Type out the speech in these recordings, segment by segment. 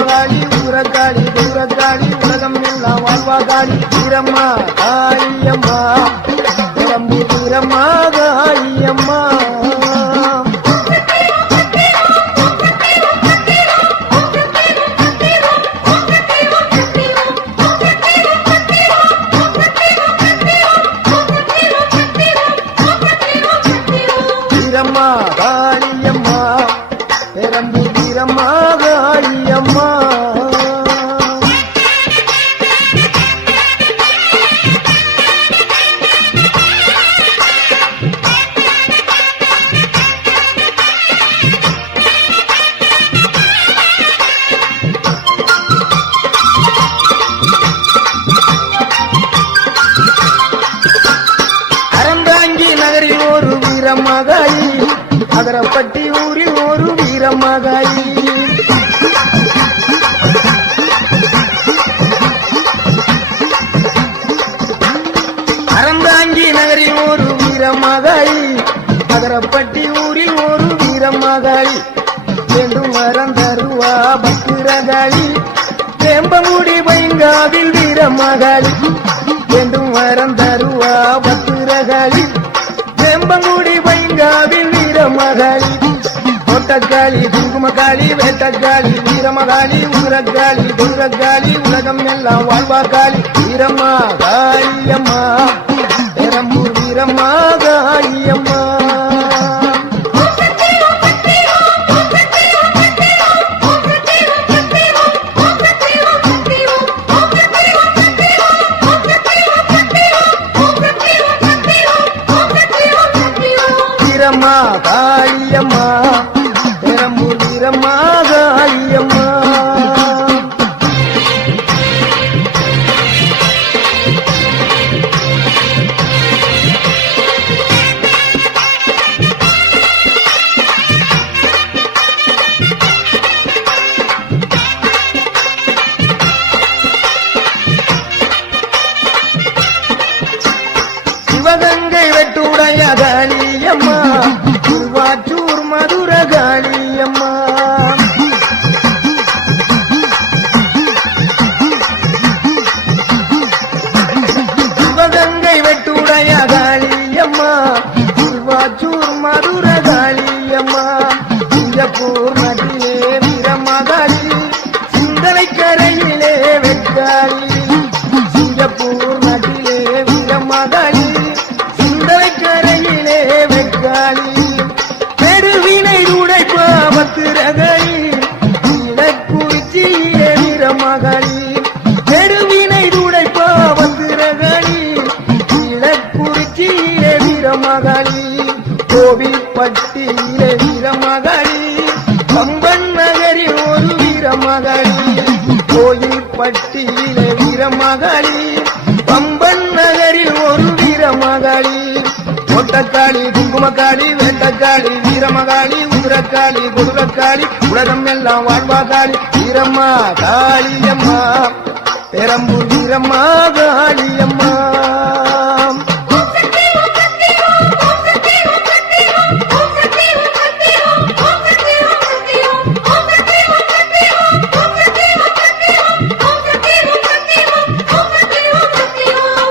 வீரமகாளி ஊரக்காளி தூரக்காளி உலகம் எல்லாம் வாழ்வாகாளி வீரம்மா காளியம்மா பெரம்பூர் வீரம்மா காளியம்மா வீரம்மா காளியம்மா பெரம்பூர் வீரம்மா காளியம்மா அறந்தாங்கி நகரில் ஒரு வீரமகாளி அகரப்பட்டி ஊரில் ஒரு வீரமகாளி அறந்தாங்கி நகரில் ஒரு வீரமகாளி அகரப்பட்டி ஊரில் ஒரு வீரமகாளி வேண்டும் வரம் தருவா பத்திரகாளி வேம்பமுடி பைங்காவில் வீரமகாளி வேண்டும் வரம் தருவா பத்திரகாளி வேம்பமுடி பைங்காவில் வீரமகாளி கோட்டக்காளி குங்குமக்காளி வேட்டக்காளி வீரமகாளி ஊரக்காளி தூரக்காளி உலகம் எல்லாம் வாழ்வாக்காளி வீரம்மா காளியம்மா பெரம்பூர் வீரம்மா காளியம்மா வீரம்மா காளியம்மா பெரம்பூர் வீரம்மா காளியம்மா சிவகங்கை வெட்டுடைய காளியம்மா திருவாச்சூர் மதுர காளியம்மா சிவகங்கை வெட்டுடைய காளியம்மா திருவாச்சூர் மதுர காளியம்மா சிங்கப்பூர் நதியிலே வீரமகாளி சிந்தனை கரையிலே வெட்டாளி சிங்கப்பூர் நதியிலே வீரமகாளி சிந்தனை கரையிலே வெட்டாளி பெருவினை உடைப்பா பத்திரகாளி இலக்குறிச்சியிலே வீரமகாளி பெருவினை உடைப்பா பத்திரகாளி இலக்குறிச்சியிலே வீரமகாளி கோவில்பட்டியிலே வீரமகாளி கம்பன் நகரில் ஒரு வீரமகாளி கோயில்பட்டியிலே வீரமகாளி கம்பன் நகரில் ஒரு வீரமகாளி கோட்டக்காளி குங்குமக்காளி வேட்டக்காளி வீரமகாளி ஊரக்காளி கொடுக்காளி உலகம் எல்லாம் வாழ்வாகாளி வீரம்மா காளியம்மா பெரம்பூர் வீரம்மா காளியம்மா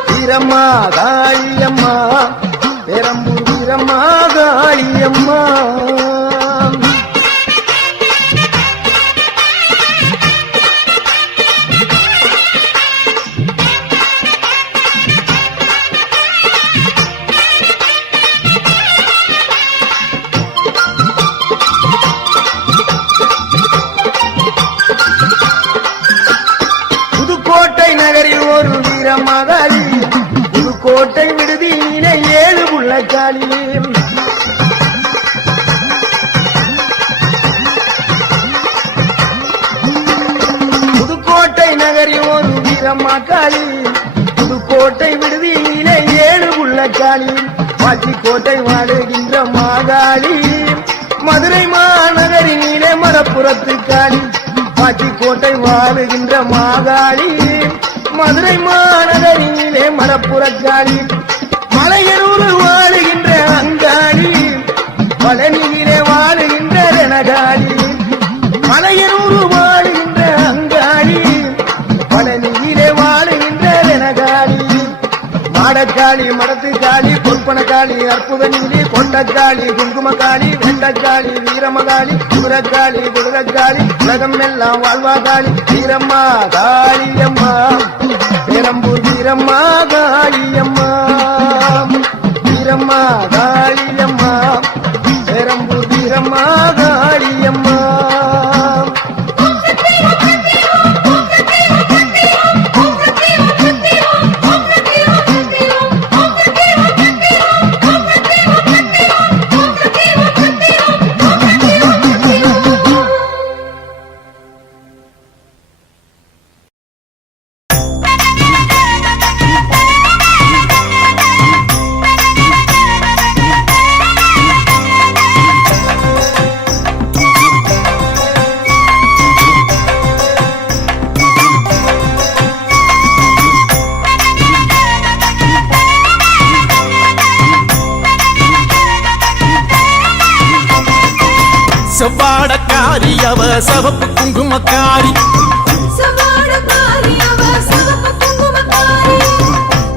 வீரம்மா காளியம்மா பெரம்பூர் வீரம்மா காளியம்மா புதுக்கோட்டை நகரில் ஒரு வீரமகாளி புதுக்கோட்டை விடுதியிலே 7 புள்ளக்காளி புதுக்கோட்டை நகரில் ஒரு வீரமகாளி புதுக்கோட்டை விடுதியிலே 7 புள்ளக்காளி வாச்சிக்கோட்டை வாடுகின்ற மாகாளி மதுரை மாநகரினிலே மலப்புறத்து காளி வாச்சிக்கோட்டை வாழுகின்ற மாகாளி மதுரை மாநகரினிலே மலப்புறக்காளி மலையனூர் வாழுகின்ற அங்காளி பழனியிலே வாழுகின்ற ரணகாளி மலையனூர் வாழுகின்ற மாடக்காளி மடத்துக்காளி பொற்பனக்காளி அற்புத நீலி கொண்டக்காளி குங்குமக்காளி வெண்டக்காளி வீரமகாளி குதிரக்காளி குதிரக்காளி உலகம் எல்லாம் வாழ்வாகாளி வீரம்மா காளியம்மா பெரம்பூர் வீரம்மா காளியம்மா வீரம்மா காளியம்மா பெரம்பூர் வீரம்மா காளியம்மா செவ்வாடக்காரி அவ சிவப்பு குங்குமக்காரி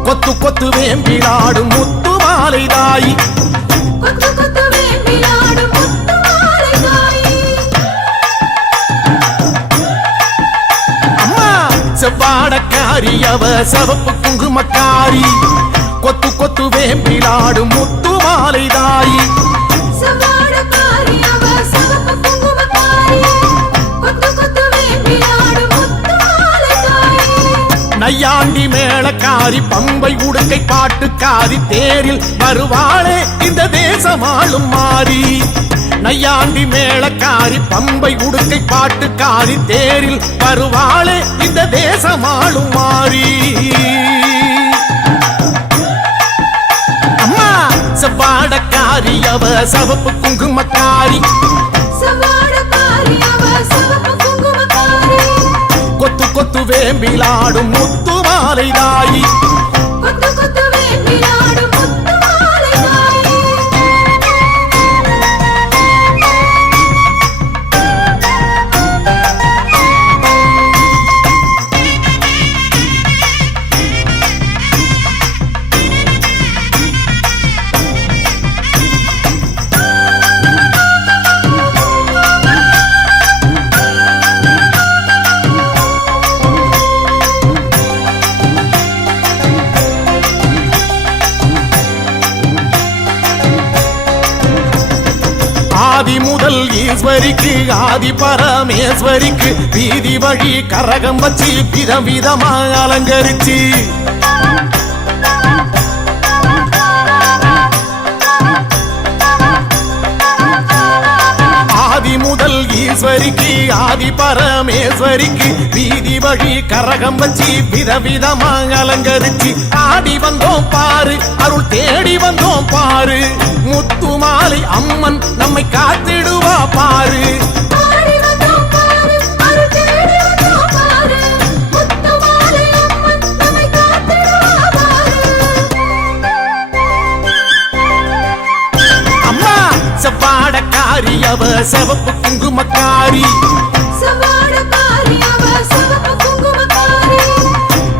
கொத்து கொத்து வேம்பிலாடும் முத்து மாலை தாயி அம்மா செவ்வாடக்காரி அவ சிவப்பு குங்குமக்காரி கொத்து கொத்து வேம்பிலாடும் முத்து மாலை தாயி நையாண்டி மேளக்காரி பம்பை உடுக்கை பாட்டுக்காரி தேரில் வருவாளே இந்த தேசமாளும் மாறி நையாண்டி மேளக்காரி பம்பை உடுக்கை பாட்டுக்காரி தேரில் வருவாளே இந்த தேசமாளும் மாறி அம்மா செவ்வாடக்காரி அவ சிவப்பு குங்குமக்காரி கொத்து கொத்து வேம்பிலாடும் முத்து மாலை தாயி ஆதி முதல் ஈஸ்வரிக்கு ஆதி பரமேஸ்வரிக்கு வீதி வழி கரகம் வச்சு விதம் விதமா அலங்கரிச்சு ஆதி முதல் ஈஸ்வரிக்கு ஆதி பரமேஸ்வரிக்கு வீதி வழி கரகம் வச்சு விதவிதமா அலங்கரிச்சு ஆடி வந்தோம் பாரு அருள் தேடி வந்தோம் பாரு முத்துமாலை அம்மன் நம்மை காத்திடுவா பாரு அம்மா செவ்வாடக்காரி அவ சிவப்பு குங்குமக்காரி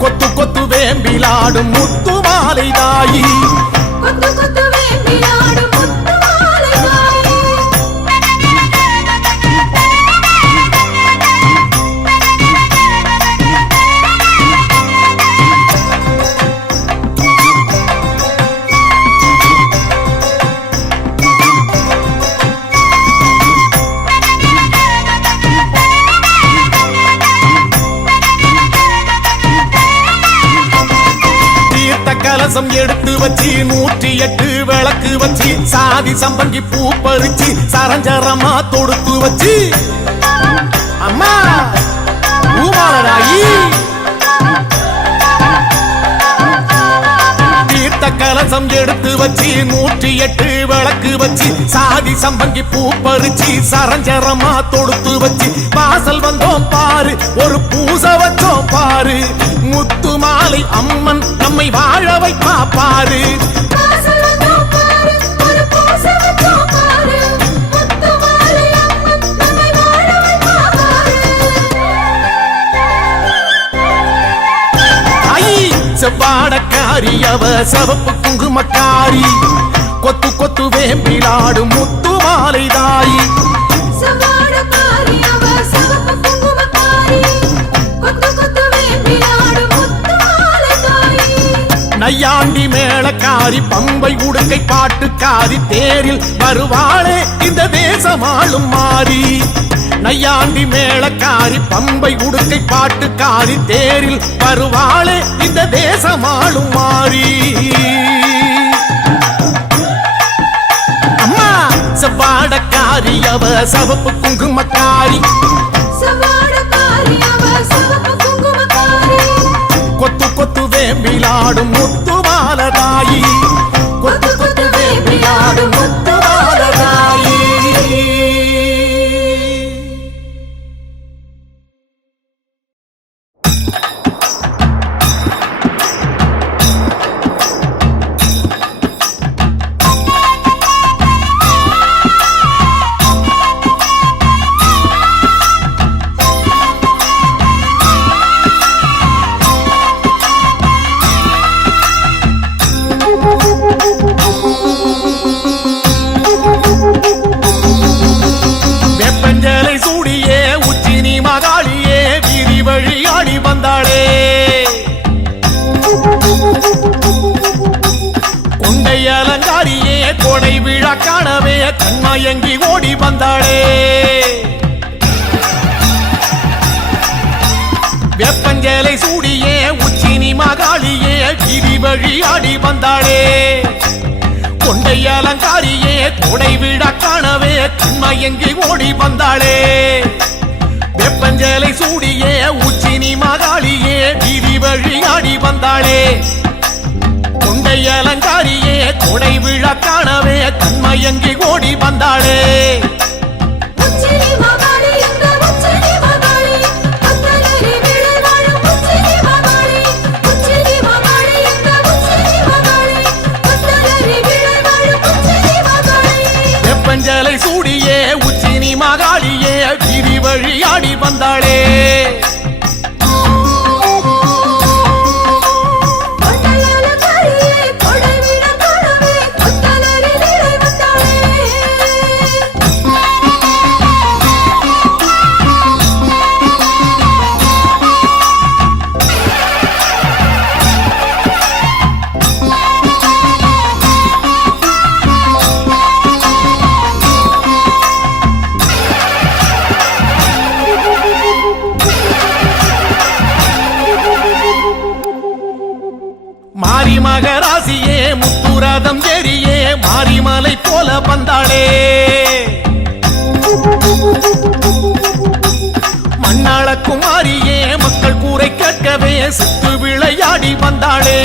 கொத்து கொத்து வேம்பிலாடும் முத்து மாலை தாயி கலசம் எடுத்து வச்சு 108 விளக்கு வச்சு சாதி சம்பங்கி பூ பறிச்சு சரஞ்சரமா தொடுத்து வச்சு அம்மா பூமாலராயி தீர்த்த கலசம் எடுத்து வச்சு 108 விளக்கு வச்சு சாதி சம்பங்கி பூ பறிச்சு சரஞ்சரமா தொடுத்து வச்சு வாசல் வந்தோம் பாரு ஒரு பூசை வச்சோம் பாரு முத்து மாலை அம்மன் நம்மை வாழ வைப்பா பாரு செவ்வாடக்காரி மணாளக்காரி அவ சவப்பு குங்குமக்காரி கொத்து கொத்து வேம்பிலாடும் முத்து மாலை தாயி நையாண்டி மேளக்காரி பம்பை உடுக்கை பாட்டுக்காரி தேரில் வருவாளே இந்த தேசமாளும் மாறி நையாண்டி மேளக்காரி பம்பை உடுக்கை பாட்டுக்காரி தேரில் வருவாளே இந்த தேசமாளும் மாறி அம்மா செவ்வாடக்காரி அவ சவப்பு குங்குமக்காரி கொத்து கொத்து வேம்பிலாடும் முத்து மாலதாயி கொத்து கொத்து வேம்பிலாடும் முத்து மாலதாயி காணவே கண்மயங்கி ஓடி வந்தாளே வெப்பஞ்சேலை சூடியே உச்சினி மகாளியே வீதி வழி ஆடி வந்தாளே கொண்டை அலங்காரியே கொடை விழா காணவே கண்மயங்கி ஓடி வந்தாளே வெப்பஞ்சேலை சூடியே உச்சினி மகாளியே வீதி வழி ஆடி வந்தாளே கொண்டை அலங்காரியே கொடை விழா காணவே கண்மயங்கி ஓடி வந்தாளே வெப்பஞ்சலை சூடியே உச்சினி மகாளியே வீதி வழி ஆடி வந்தாளே மாரி மகராசியே முத்துரதம் ஏறியே மாரிமலை போல வந்தாளே மண்ணாள குமாரியே மக்கள் கூரை கேட்கவே சுத்து விளையாடி வந்தாளே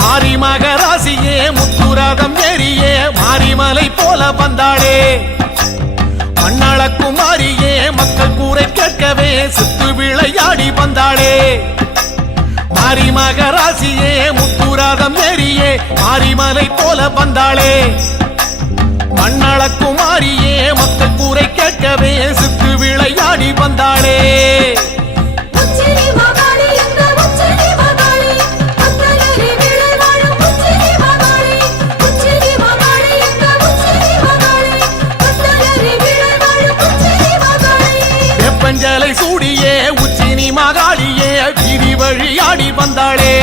மாரி மகராசியே முத்துரதம் ஏறியே மாரிமலை போல வந்தாளே மண்ணாள குமாரியே மக்கள் கூரை கேட்கவே சுத்து விளையாடி வந்தாளே மாரி மகராசியே முத்துரதம் ஏறியே மாரிமலை போல வந்தாளே மண்ணாள குமாரியே மக்கள் கூரை கேட்கவே சுத்து விளையாடி வந்தாளே வெப்பஞ்சலை சூடியே உச்சினி மகாளியே வீதி வழி ஆடி வந்தாளே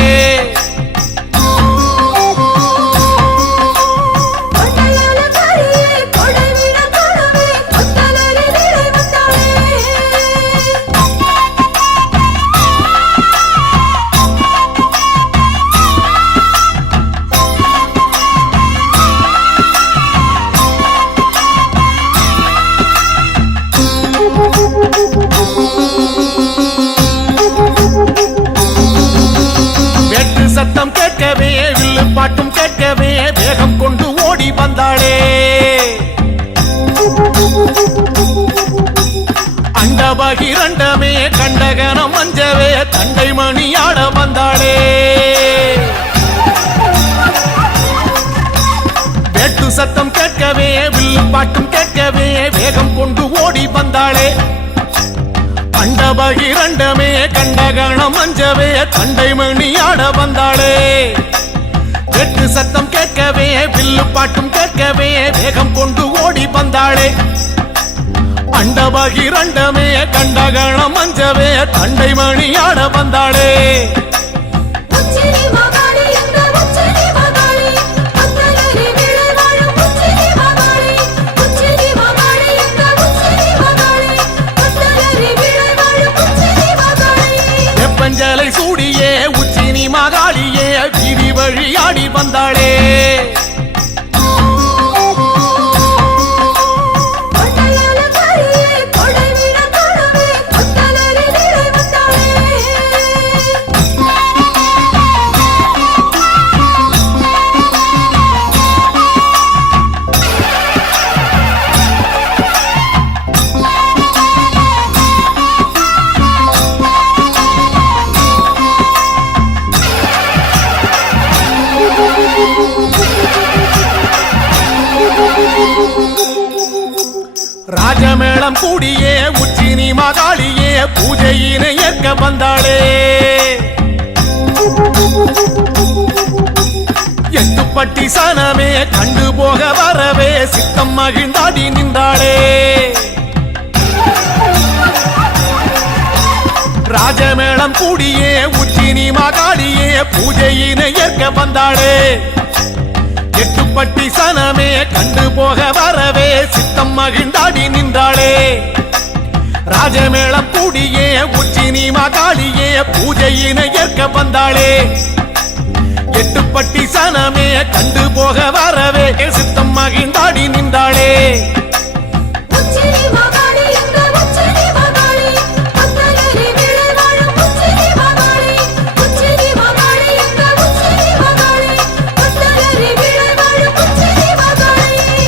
சத்தம் கேட்கவே வில்லு பாட்டும் கேட்கவே வேகம் கொண்டு ஓடி வந்தாளே அண்டபகிரண்டமே கண்டகனம் அஞ்சவே தண்டை மணியாட வந்தாளே வேட்டு சத்தம் கேட்கவே வில்லு பாட்டும் கேட்கவே வேகம் கொண்டு ஓடி வந்தாளே அண்டபகிரண்டமே கண்டகணம் அஞ்சவே தண்டை மணி ஆட வந்தாளே வெட்டு சத்தம் கேட்கவே வில்லு பாட்டும் கேட்கவே வேகம் கொண்டு ஓடி வந்தாளே அண்டபகிரண்டமே கண்டகணம் அஞ்சவே தண்டை மணி ஆட வந்தாளே வெப்பஞ்சலை சூடியே உச்சினி மகாளியே வீதி வழியாடி வந்தாளே ராஜமேளம் கூடியே உச்சினி மகாளியே பூஜையினை ஏற்க வந்தாளே எட்டுப்பட்டி சனமே கண்டு போக வரவே சித்தம் மகிழ்ந்தாடி நின்றாளே ராஜமேளம் கூடியே உச்சினி மகாளியே பூஜையினை ஏற்க வந்தாளே எட்டுப்பட்டி சனமே கண்டு போக வரவே சித்தம் மகிழ்ந்தாடி நின்றாளே ராஜமேளம் கூடியே உச்சினி மகாளியே பூஜையினை ஏற்க வந்தாளே எட்டுப்பட்டி சனமே கண்டு போக வரவே சித்தம் மகிழ்ந்தாடி நின்றாளே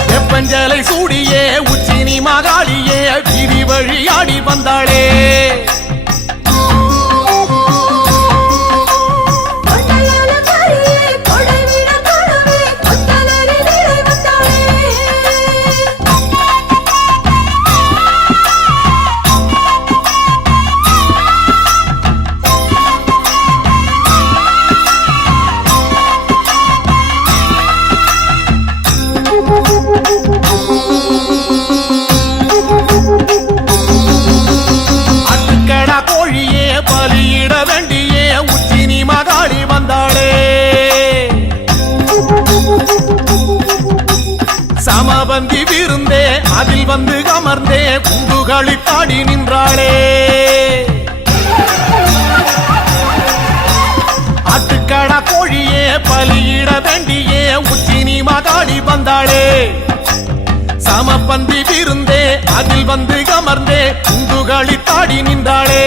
வெப்பஞ்சலை சூடியே உச்சினி மகாளியே வீதி வழியாடி வந்தாளே பலியிட வேண்டியே உச்சினி மகாளி வந்தாளே சமபந்தி விருந்தே அதில் வந்து அமர்ந்தே குண்டுகளி பாடி நின்றாளே ஆட்டுக்கடா கோழியே பலியிட வேண்டியே உச்சினி மகாளி வந்தாளே சமபந்தி விருந்தே அதில் வந்து அமர்ந்தே குண்டுகளி பாடி நின்றாளே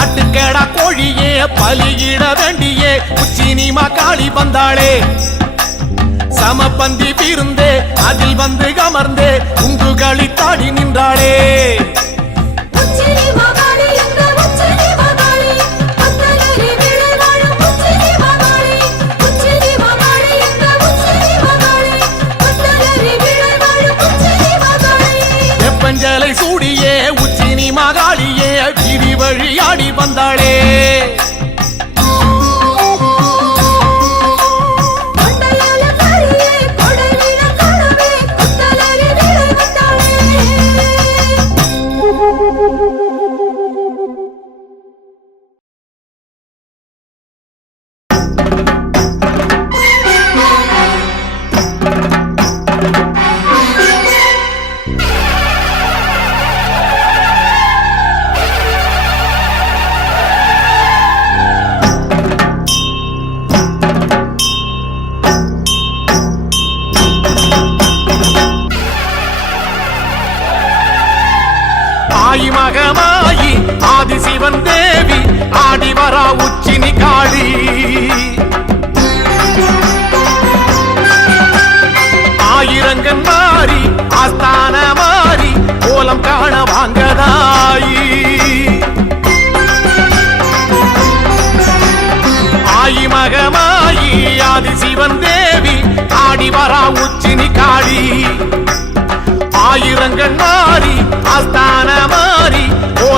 ஆட்டுக்கடா கோழியே பலியிட வேண்டியே உச்சினி மகாளி வந்தாளே சமபந்தி விருந்தே அதில் வந்து அமர்ந்தே குண்டுகளி தாடி நின்றாளே வெப்பஞ்சலை சூடியே உச்சினி மகாளியே வீதி வழியாடி வந்தாளே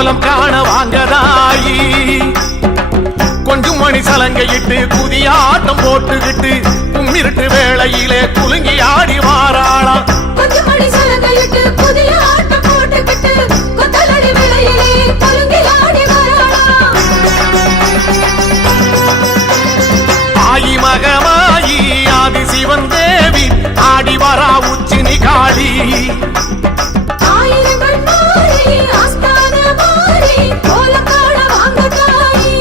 கோலம் காண வாங்கதாயி கொஞ்சம் மணி சலங்கையிட்டு புதிய ஆட்டம் போட்டுக்கிட்டு கும்மிருட்டு வேளையிலே குலுங்கி ஆடி வாராளாம் கொஞ்சம் மணி சலங்கையிட்டு புதிய ஆட்டம் போட்டுக்கிட்டு கொத்தலடி வேளையிலே குலுங்கி ஆடி வாராளாம் ஆயி மகமாயி ஆதி சிவன் தேவி ஆடி வரா உச்சினி காளி ஆயிரங்கள் மாறி ஆஸ்தான மாறி கோலம் காண வாங்க தாயி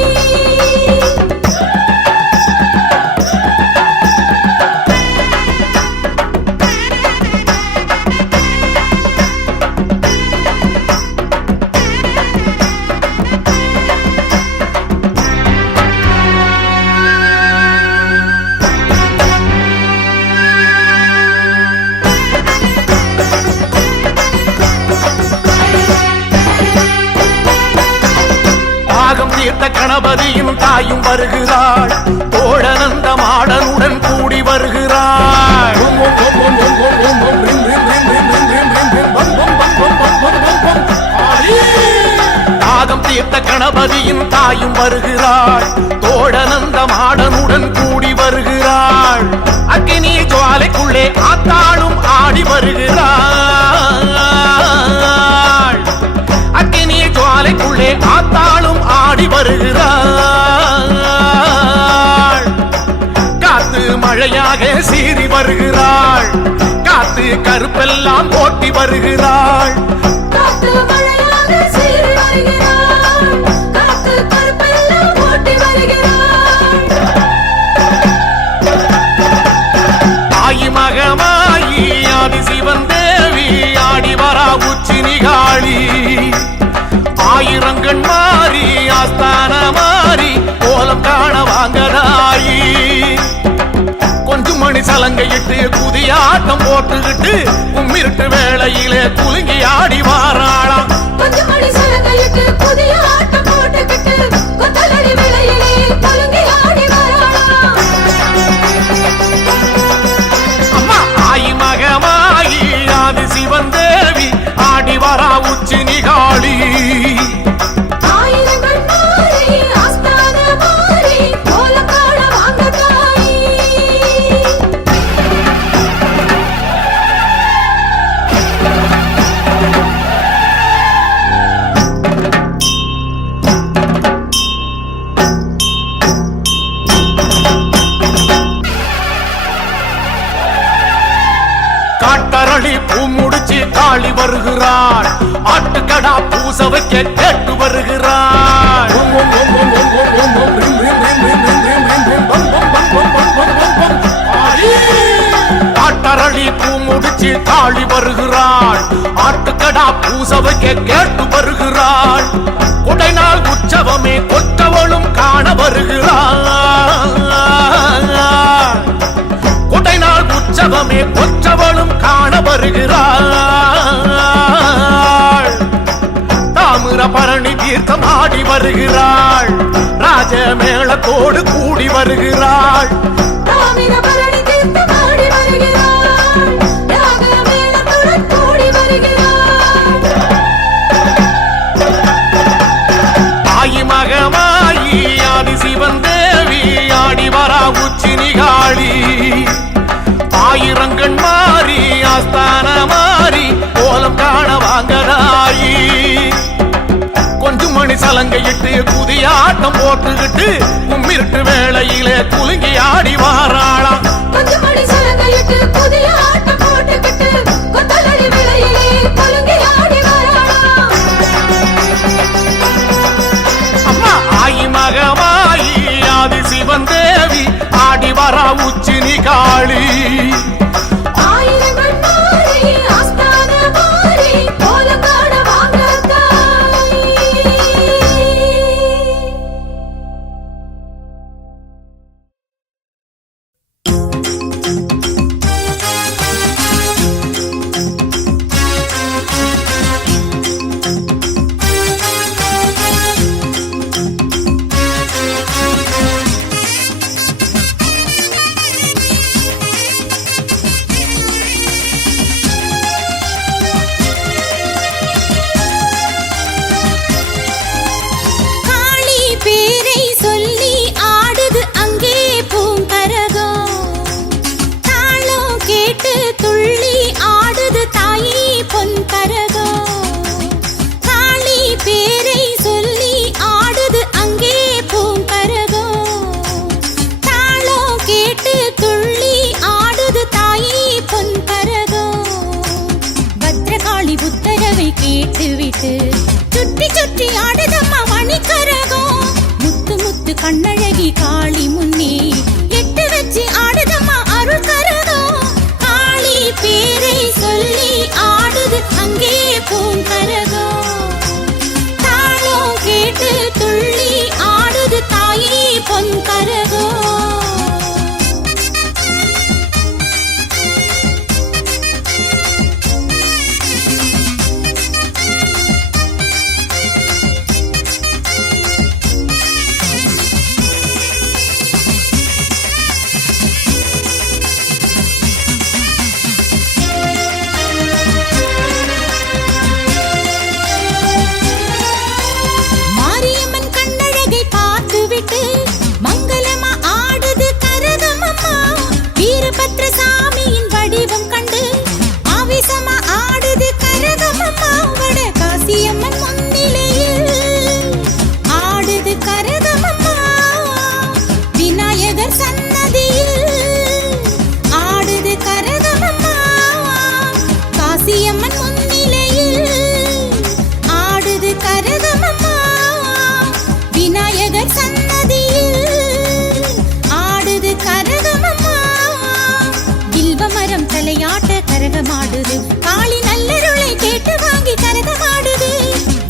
பாகம் தீர்த்த கணபதியும் தாயும் வருகிறாள் தோழனந்த மாடனுடன் கூடி வருகிறாள் பாகம் தீர்த்த கணபதியும் தாயும் வருகிறாள் தோழனந்த மாடனுடன் கூடி வருகிறாள் அக்கினி ஜுவாலைக்குள்ளே ஆத்தாளும் ஆடி வருகிறாள் அக்கினி ஜுவாலைக்குள்ளே ஆத்தாளும் ஆடி வருகிறாள் காத்து மழையாக சீறி வருகிறாள் காத்து கருப்பெல்லாம் ஓட்டி வருகிறாள் காத்து மழையாக சீறி வருகிறாள் காத்து கருப்பெல்லாம் ஓட்டி வருகிறாள் ஆயி மகமாயி ஆதி சிவன் தேவி ஆடி வரா உச்சினி காளி ஆயிரங்கண் மாறி ஆஸ்தான மாறி கோலம் காண வாங்கதாயி கொஞ்சம் மணி சலங்கையிட்டு புதிய ஆட்டம் போட்டுக்கிட்டு கும்மிருட்டு வேளையிலே குலுங்கி ஆடி வாராளாம் கொஞ்சம் மணி சலங்கையிட்டு புதிய ஆட்டம் போட்டுக்கிட்டு கொத்தலடி வேளையிலே குலுங்கி ஆடி வாராளாம் அம்மா ஆயி மகமாயி ஆதி சிவன் தேவி ஆடி வரா உச்சினி காளி ஆயிரங்கள் மாறி ஆஸ்தான மாறி கோலம் காண வாங்க தாயி காட்டரளி பூ முடிச்சு காளி வருகிறாள் ஆட்டுக்கடா பூச வைக்க கேட்டு வருகிறாள் காட்டரளி பூ முடிச்சு காளி வருகிறாள் ஆட்டுக்கடா பூச வைக்க கேட்டு வருகிறாள் உடைநாள் உற்சவமே கொற்றவளும் காண வருகிறாள் உடைநாள் உற்சவமே கொற்றவளும் காண வருகிறாள் தாமிர பரணி தீர்த்தம் ஆடி வருகிறாள் ராஜ மேளத்தோடு கூடி வருகிறாள் தாமிரபரணி தீர்த்தம் ஆடி வருகிறாள் ராக மேளத்துடன் கூடி வருகிறாள் ஆயி மகமாயி ஆதி சிவன் தேவி ஆடி வரா உச்சினி காளி ஆயிரங்கண் மாறி ஆஸ்தான மாறி கோலம் காண வாங்கதாயி கொஞ்சம் மணி சலங்கையிட்டு புதிய ஆட்டம் போட்டுக்கிட்டு கும்மிருட்டு வேளையிலே குலுங்கி ஆடி வாராளாம் கொஞ்சம் மணி சலங்கையிட்டு புதிய ஆட்டம் போட்டுக்கிட்டு கொத்தலடி வேளையிலே குலுங்கி ஆடி வாராளாம் அம்மா ஆயி மகமாயி ஆதி சிவன் தேவி ஆடி வரா உச்சினி காளி ஆயிரங்கள் மாறி ஆஸ்தான மாறி கோலம் காண வாங்க தாயி கண்ணழகி காளி முன்னே எட்டு வச்சு ஆடுதம்மா அருள் கரகம் காளி பேரை சொல்லி ஆடுது அங்கே பூங்கரகம் தாளம் கேட்டு துள்ளி ஆடுது தாயே பொன்கரகம் மங்களமா ஆடுது கரகமம்மா வீரபத்ரசாமியின் வடிவம் கண்டு ஆவேசமா ஆடுது கரகமம்மா வட காசியம்மன் முன்னிலையில் ஆடுது கரகமம்மா விநாயகர் சன்னதியில் ஆடுது கரகமம்மா காசியம்மன் முன்னிலையில் ஆடுது கரகமம்மா விநாயகர் சன்னதியில் ஆடுது கரகமம்மா வில்வமரம் தலையாட்ட கரகமாடுது காளி நல்லருளை கேட்டு வாங்கி கரகமாடுது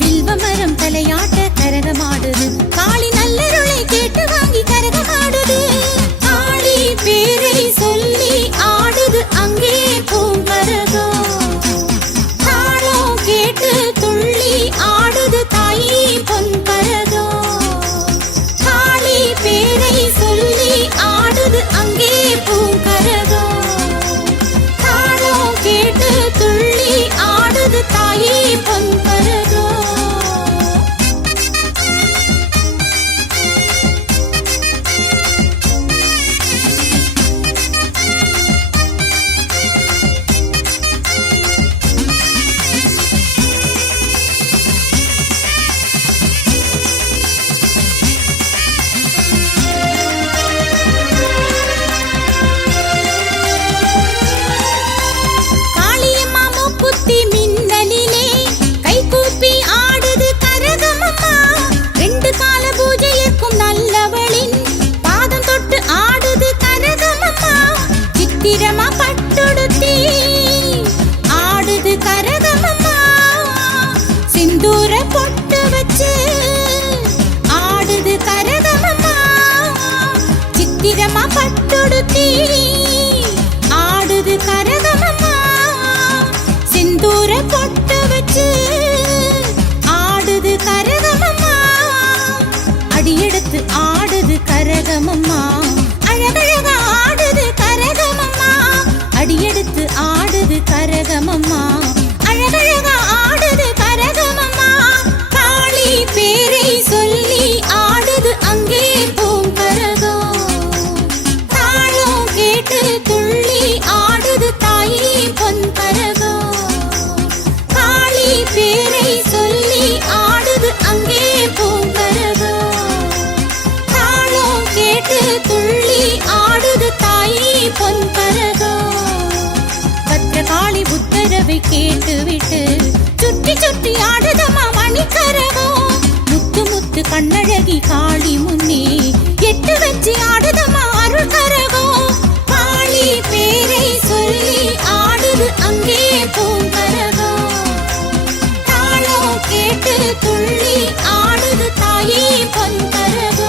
வில்வமரம் தலையாட்ட கரகமாடுது காளி நல்லருளை கேட்டு வாங்கி கரகமாடுது காளி பேரை சொல்லி ஆடுது அங்கே பூங்கரகம் தாளம் கேட்டு துள்ளி ஆடுது தாயே பொன்கரகம் பேரை சொல்லி ஆடுது அங்கே பூங்கரகம் தாளம் கேட்டு துள்ளி ஆடுது தாயே பொன்கரகம் ஆடுது கரகமம்மா சிந்தூர பொட்டு வச்சு ஆடுது கரகமம்மா சித்திரமா பட்டுடுத்தி ஆடுது கரகமம்மா சிந்தூர பொட்டு வச்சு ஆடுது கரகமம்மா அடியெடுத்து ஆடுது கரகமம்மா அழகழகா ஆடுது கரகமம்மா அடியெடுத்து ஆடுது கரகமம்மா அழகழகா ஆடுது கரகமம்மா காளி பேரை சொல்லி ஆடுது அங்கே பூங்கரகம் தாளம் கேட்டு துள்ளி ஆடுது தாயே பொன்கரகம் காளி பேரை சொல்லி ஆடுது அங்கே பூங்கரகம் தாளம் கேட்டு துள்ளி ஆடுது தாயே பொன்கரகம் பத்ரகாளி உத்தரவை கேட்டுவிட்டு சுற்றி சுற்றி ஆடுதம்மா மணிக்கரகம் முத்து முத்து கண்ணழகி காளி முன்னே எட்டு வச்சு ஆடுதம்மா அருள் கரகம் காளி பேரை சொல்லி ஆடுது அங்கே பூங்கரகம் தாளம் கேட்டு துள்ளி ஆடுது தாயே பொன்கரகம்